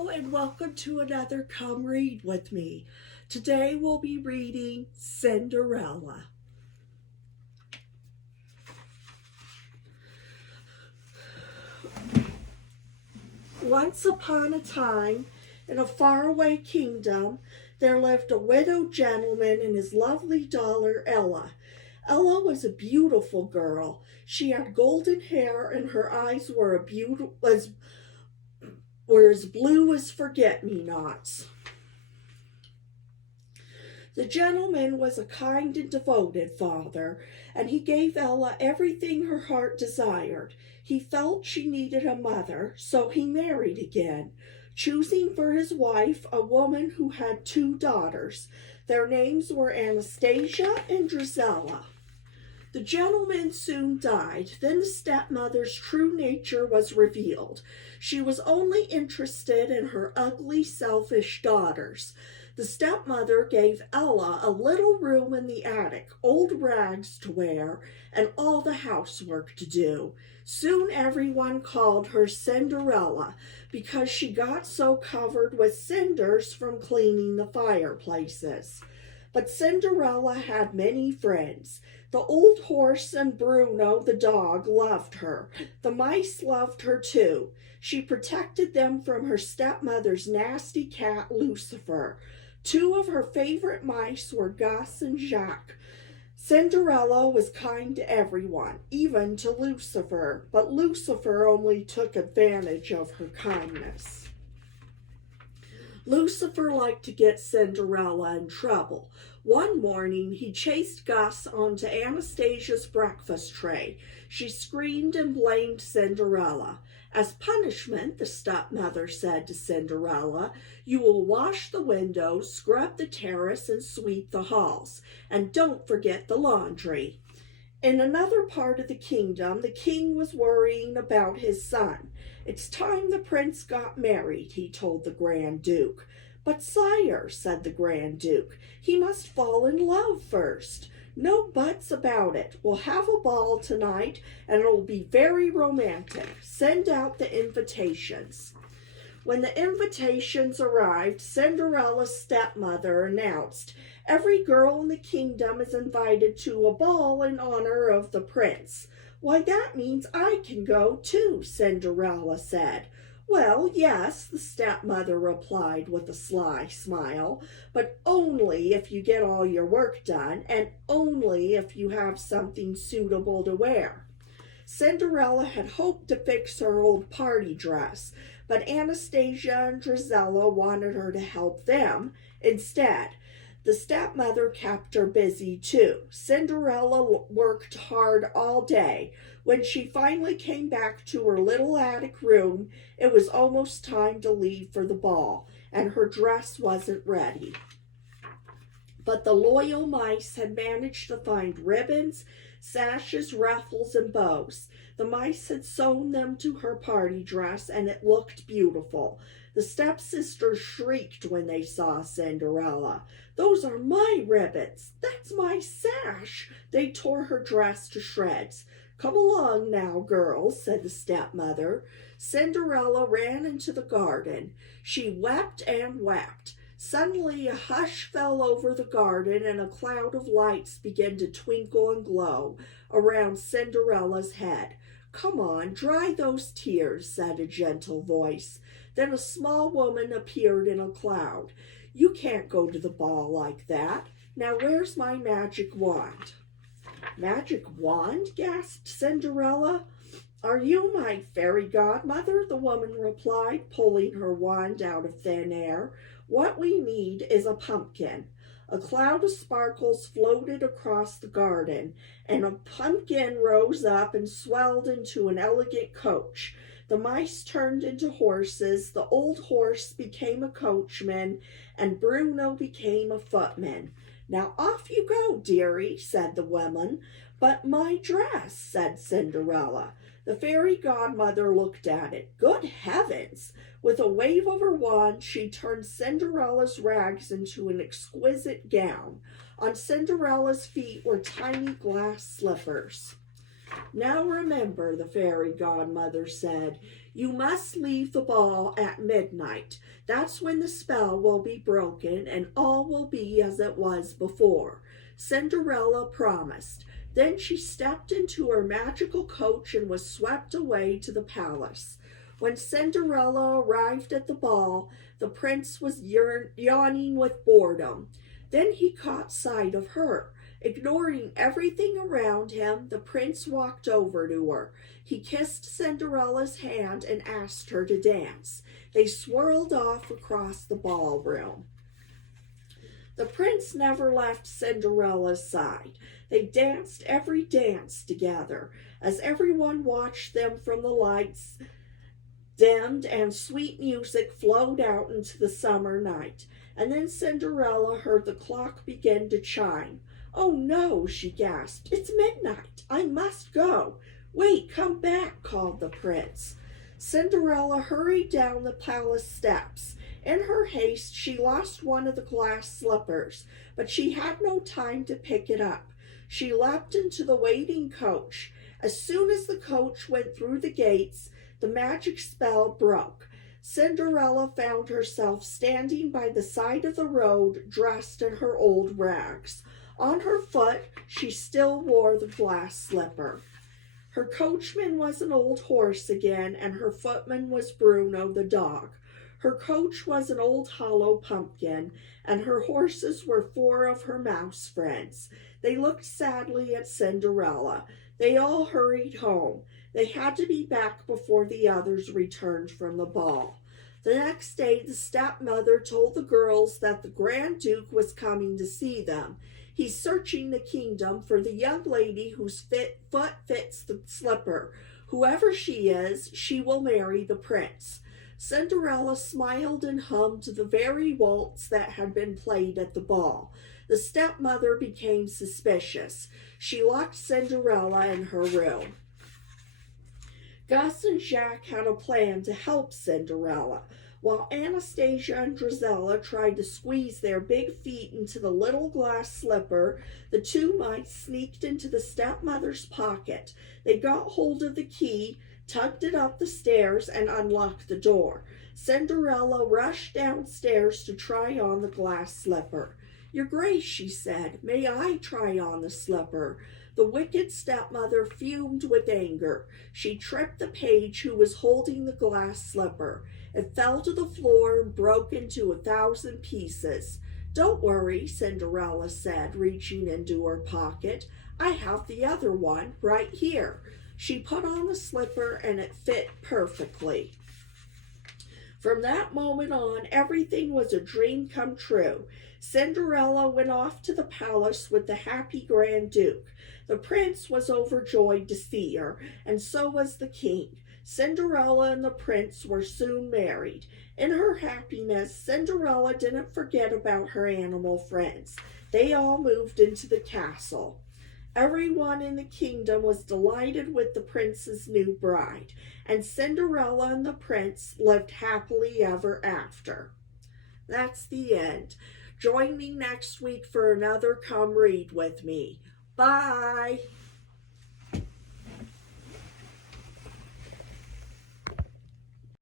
Hello and welcome to another Come Read with Me. Today we'll be reading Cinderella. Once upon a time, in a faraway kingdom, there lived a widowed gentleman and his lovely daughter Ella. Ella was a beautiful girl. She had golden hair and her eyes were as blue as forget-me-nots. The gentleman was a kind and devoted father, and he gave Ella everything her heart desired. He felt she needed a mother, so he married again, choosing for his wife a woman who had two daughters. Their names were Anastasia and Drizella. The gentleman soon died. Then the stepmother's true nature was revealed. She was only interested in her ugly, selfish daughters. The stepmother gave Ella a little room in the attic, old rags to wear, and all the housework to do. Soon everyone called her Cinderella because she got so covered with cinders from cleaning the fireplaces. But Cinderella had many friends. The old horse and Bruno, the dog, loved her. The mice loved her too. She protected them from her stepmother's nasty cat, Lucifer. Two of her favorite mice were Gus and Jacques. Cinderella was kind to everyone, even to Lucifer, but Lucifer only took advantage of her kindness. Lucifer liked to get Cinderella in trouble. One morning, he chased Gus onto Anastasia's breakfast tray. She screamed and blamed Cinderella. As punishment, the stepmother said to Cinderella, "You will wash the windows, scrub the terrace, and sweep the halls. And don't forget the laundry." In another part of the kingdom, the king was worrying about his son. "It's time the prince got married," he told the Grand Duke. "But sire," said the Grand Duke, "he must fall in love first." "No buts about it. We'll have a ball tonight, and it'll be very romantic. Send out the invitations." When the invitations arrived, Cinderella's stepmother announced, "Every girl in the kingdom is invited to a ball in honor of the prince." "Why, that means I can go too," Cinderella said. "Well, yes," the stepmother replied with a sly smile, "but only if you get all your work done, and only if you have something suitable to wear." Cinderella had hoped to fix her old party dress, but Anastasia and Drizella wanted her to help them instead. The stepmother kept her busy too. Cinderella worked hard all day. When she finally came back to her little attic room, it was almost time to leave for the ball, and her dress wasn't ready. But the loyal mice had managed to find ribbons, sashes, ruffles, and bows. The mice had sewn them to her party dress, and it looked beautiful. The stepsisters shrieked when they saw Cinderella. "Those are my ribbons! That's my sash!" They tore her dress to shreds. "Come along now, girls," said the stepmother. Cinderella ran into the garden. She wept and wept. Suddenly a hush fell over the garden, and a cloud of lights began to twinkle and glow around Cinderella's head. "Come on, dry those tears," said a gentle voice. Then a small woman appeared in a cloud. "You can't go to the ball like that. Now where's my magic wand?" "Magic wand?" gasped Cinderella. "Are you my fairy godmother?" the woman replied, pulling her wand out of thin air. "What we need is a pumpkin." A cloud of sparkles floated across the garden, and a pumpkin rose up and swelled into an elegant coach. The mice turned into horses, the old horse became a coachman, and Bruno became a footman. "Now off you go, dearie," said the woman. "But my dress," said Cinderella. The fairy godmother looked at it. Good heavens! With a wave of her wand, she turned Cinderella's rags into an exquisite gown. On Cinderella's feet were tiny glass slippers. "Now remember," the fairy godmother said, You must leave the ball at midnight. That's when the spell will be broken and all will be as it was before." Cinderella promised. Then she stepped into her magical coach and was swept away to the palace. When Cinderella arrived at the ball, the prince was yawning with boredom. Then he caught sight of her. Ignoring everything around him, the prince walked over to her. He kissed Cinderella's hand and asked her to dance. They swirled off across the ballroom. The prince never left Cinderella's side. They danced every dance together. As everyone watched them from the lights dimmed and sweet music flowed out into the summer night. And then Cinderella heard the clock begin to chime. "Oh no," she gasped. "It's midnight. I must go." "Wait, come back," called the prince. Cinderella hurried down the palace steps. In her haste, she lost one of the glass slippers, but she had no time to pick it up. She leapt into the waiting coach. As soon as the coach went through the gates, the magic spell broke. Cinderella found herself standing by the side of the road, dressed in her old rags. On her foot, she still wore the glass slipper. Her coachman was an old horse again, and her footman was Bruno the dog. Her coach was an old hollow pumpkin, and her horses were 4 of her mouse friends. They looked sadly at Cinderella. They all hurried home. They had to be back before the others returned from the ball. The next day, the stepmother told the girls that the Grand Duke was coming to see them. He's searching the kingdom for the young lady whose foot fits the slipper. Whoever she is, she will marry the prince. Cinderella smiled and hummed the very waltz that had been played at the ball. The stepmother became suspicious. She locked Cinderella in her room. Gus and Jack had a plan to help Cinderella. While Anastasia and Drizella tried to squeeze their big feet into the little glass slipper, the 2 mice sneaked into the stepmother's pocket. They got hold of the key, tugged it up the stairs, and unlocked the door. Cinderella rushed downstairs to try on the glass slipper. "Your Grace," she said, "may I try on the slipper?" The wicked stepmother fumed with anger. She tripped the page who was holding the glass slipper. It fell to the floor and broke into 1,000 pieces. "Don't worry," Cinderella said, reaching into her pocket. "I have the other one right here." She put on the slipper and it fit perfectly. From that moment on, everything was a dream come true. Cinderella went off to the palace with the happy Grand Duke. The prince was overjoyed to see her, and so was the king. Cinderella and the prince were soon married. In her happiness, Cinderella didn't forget about her animal friends. They all moved into the castle. Everyone in the kingdom was delighted with the prince's new bride, and Cinderella and the prince lived happily ever after. That's the end. Join me next week for another Come Read With Me. Bye.